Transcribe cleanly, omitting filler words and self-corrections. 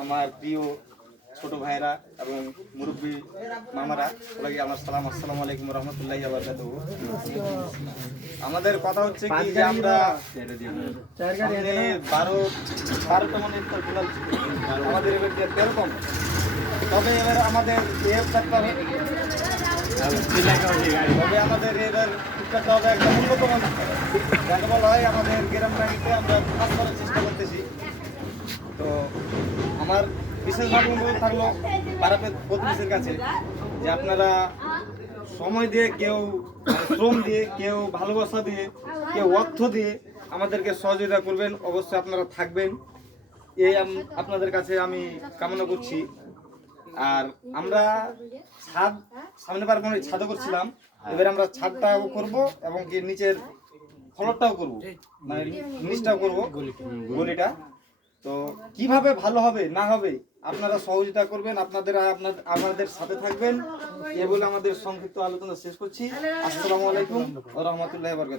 আমার প্রিয় ছোট ভাইরা এবং মুরব্বী মামারা সবাইকে আমার সালাম, আসসালামু আলাইকুম ওয়া রাহমাতুল্লাহি ওয়া বারাকাতুহু। আমাদের কথা হচ্ছে কি যে আমরা 12তম ইফতার গোলাল আমাদের এবার 13তম, তবে এবার আমাদের ইফতারটা হবে, তবে আমাদের এবার ইফতারটা হবে একটা অন্যতম যাকে বলা হয় আমাদের গ্রাম বাড়িতে আমরা কাজ করার চেষ্টা করতেছি। তো আমার বিশেষভাবে অনুরোধ থাকলো পাড়াপের প্রতিবেশীর কাছে যে আপনারা সময় দিয়ে, কেউ শ্রম দিয়ে, কেউ ভালোবাসা দিয়ে, কেউ অর্থ দিয়ে আমাদেরকে সহযোগিতা করবেন। অবশ্যই আপনারা থাকবেন, এই আপনাদের কাছে আমি কামনা করছি। আর আমরা ছাদ সামনে বার করে ছাদও করছিলাম, এবার আমরা ছাদটাও করব এবং কি নিচের ফ্লোরটাও করব, মানে নিচটাও করব, গলিটা। তো কিভাবে ভালো হবে না হবে আপনারা সহযোগিতা করবেন, আমাদের সাথে থাকবেন। এ বলে আমাদের সংক্ষিপ্ত আলোচনা শেষ করছি। আসসালামু আলাইকুম ওয়া রাহমাতুল্লাহি ওয়া বারাকাতুহু।